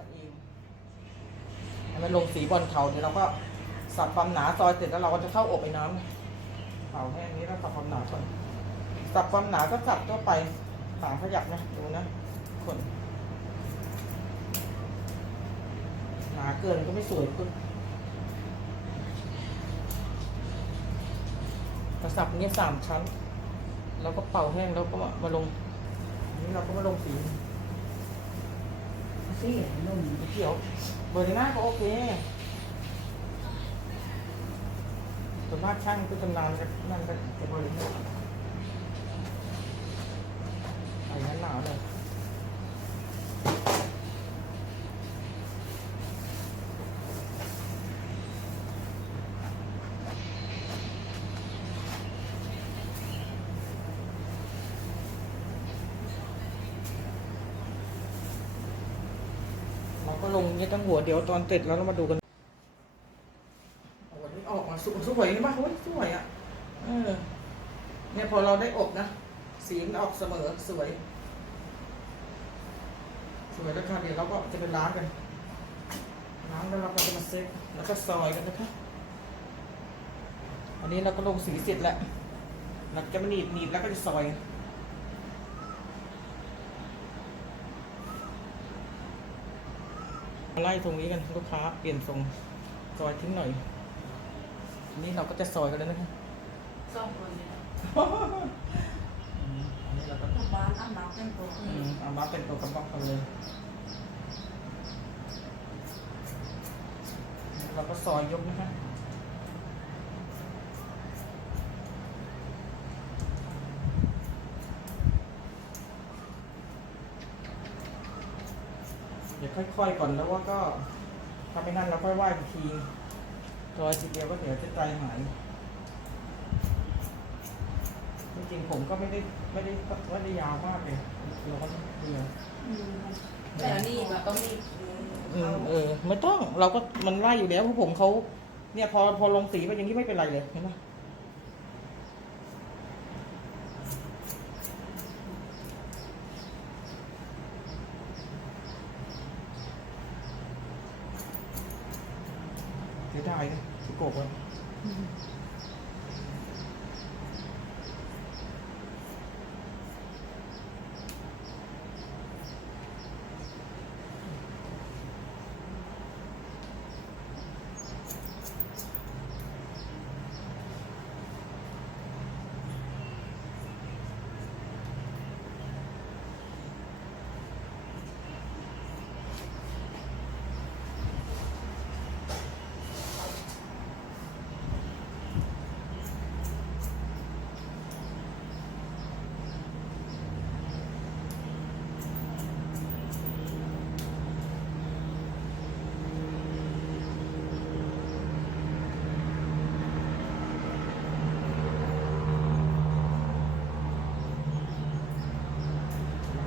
ันเองให้มันลงสีบอลเขาเดี๋ยวเราก็สับความหนาซอยเสร็จแล้วเราก็จะเข้าอบไอ้น้ำเผาแห้งนี้แล้วสับความหนาก่อนสับความหนาก็สับทั่วไปหางขยับนะดูนะคนหนาเกินก็ไม่สวยคุณกระสับเงี้ยสามชั้น แล้วก็เป่าแห้งแล้วก็มาลงนนี้เราก็มาลงสี ซี่นุ่มเขียวเบอร์หน้าก็โอเคส่วนมากช่างก็ชำนาญกันนั่นก็จะเบอร์หน้าไอ้นั้นหนาวเลยเรา ก็ลงอย่างนี้ตั้งหัวเดี๋ยวตอนเสร็จแล้วเรามาดูกันโอ้โหนี่ออกมาสวยสวยนี่ป่ะเฮ้ยสวยอะเออเนี่ยพอเราได้อบนะ สีมันออกเสมอสวย สวยแล้วค่ะเดี๋ยวเราก็จะไปล้างกันล้างแล้วเราก็จะมาเซ็ตแล้วก็ซอยกันนะคะอันนี้เราก็ลงสีเสร็จแล้วเราจะมาหนีบหนีบแล้วก็จะซอย ไล่ตรงนี้กันลูกค้าเปลี่ยนทรงซอยทิ้งหน่อยอันนี้เราก็จะซอยกันแล้วนะคะซ่อมคนเนี่ยอืมอันนี้เราก็ทุกบ้านอันน้ำเป็นตัวอืมเอามาเป็นตัวกำบังกันเลยเราก็ซอยยกนะคะเดี๋ยว ค่อยๆก่อนแล้วว่าก็ถ้าไม่นั่นเราค่อยไหว้อีกทีตัวทีเดียวก็เดี๋ยวจะใจหายจริงๆผมก็ไม่ได้ไม่ได้ไม่ได้ยาวมากเลยเดียวก็เดียวแต่อันนี้แบบต้องมีเออเออไม่ต้องเราก็มันไล่อยู่แล้วเพราะผมเขาเนี่ยพอพอลงสีไปอย่างนี้ไม่เป็นไรเลยเห็นไหม เสียดายนะที่โกบอะ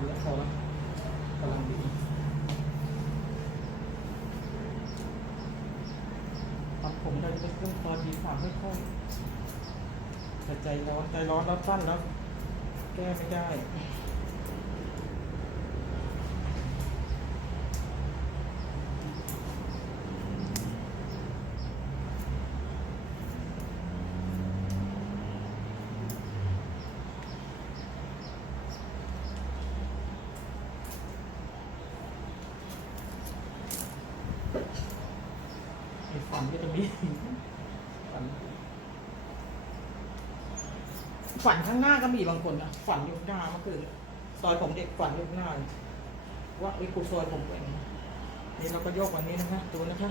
แล้วพอแล้วกำลังดี ผมได้เป็นเครื่องพอดีฝากค่อยแต่ใจร้อนใจร้อนแล้วสั้นแล้ว แก้ไม่ได้ ไอ้ฝันก็จะมีฝันฝันข้างหน้าก็มีบางคนนะฝันอยู่ข้างหน้าเมื่อคืนซอยผมเด็กฝันยู่งหน้าเลยว่าไอ้ยกูซอยผมเป็นนี่เราก็โยกวันนี้นะคะดูนะคะ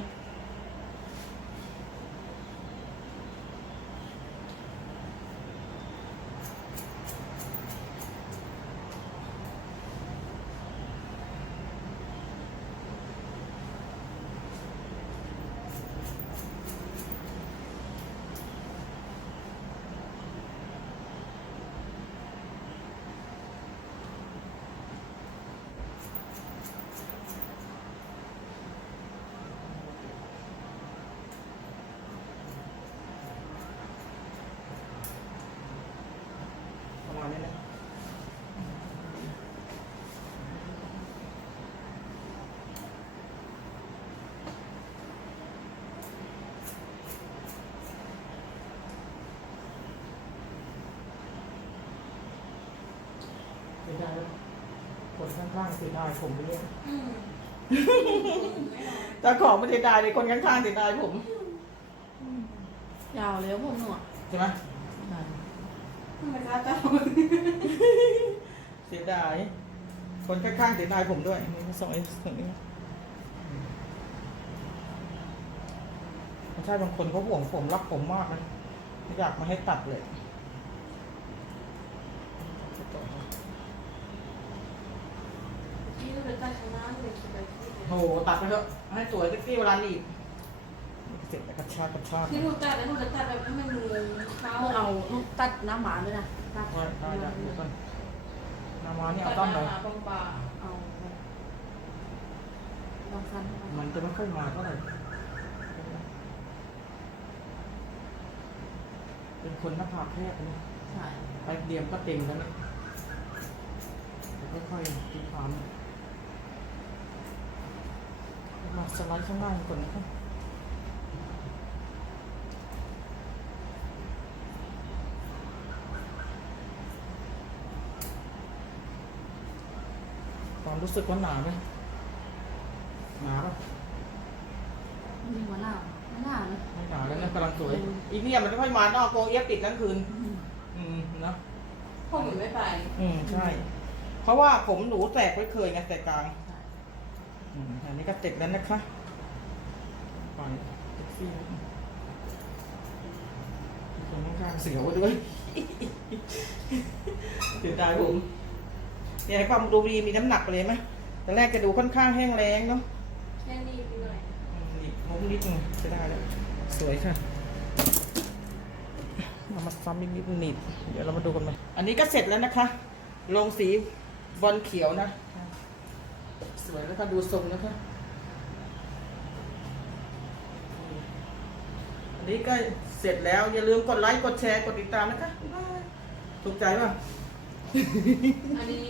างๆเสียดายผมไปเลยอืมเจ้าของไม่เสียดายเลยคนข้างๆเสียดายผมยาวแล้วผมหนวดใช่ไหมทำไมคะเจ้าเสียดาย คนข้างๆเสียดายผมด้วยนี่ส่งไอ้ส่งนี้ไม่ใช่บางคนเขาห่วงผมรักผมมากเลยไม่อยากมาให้ตัดเลย โหตัดไปเถอะให้สวยเซ็กซี่เวลาหนีบเสร็จแล้วกระชากกระชากที่หนูตัดแล้วหนูจะตัดแบบให้มันงูเข้าเอาลูกตัดน้ำหมาด้วยนะตัดได้ได้ได้เดี๋ยวก่อนนามานี่ตัเอาดต้นเลยหาปองปลาเอาลองสั้นเข้าไปมันจะไม่ค่อยมาเท่าไหร่เป็นคนหน้าผากแคบนะใช่ไปเดียมก็เต็มแล้วนะแต่ค่อยๆตีความ มาสไลด์ข้างล่างก่อนนะครับความรู้สึกว่าหนาไหมหนาปะมีหัวหน้าหัวหน้านะไม่หนาแล้วนะกำลังสวยอีเนี่ยมันไม่ค่อยมานอกโกงเอฟติดทั้งคืน อืมเนอะผมหนูไม่ไป อืมใช่ เพราะว่าผมหนูแตกไว้เคยไงแต่กลางใช่ อืมอันนี้ก็เสร็จแล้วนะคะปล่อยเซ็กซี่นะคนข้างๆเสียวด้วยเสียดายผมเนี่ยให้ความดูดีมีน้ำหนักเลยไหมแต่แรกจะดูค่อนข้างแห้งแรงเนาะแค่นี้ไปหน่อยอืมนี่มุมนิดนึงใช้ได้แล้ว สวยค่ะเรามาซ้ำอีกนิดนิด เดี๋ยวเรามาดูกันไหมอันนี้ก็เสร็จแล้วนะคะ ลงสีบอลเขียวนะส วยแล้วค่ะดูทรงนะคะอันนี้ก็เสร็จแล้ว อย่าลืมกดไลค์กดแชร์กดติดตามนะคะบ๊ายบายถูกใจป่ะอันนี้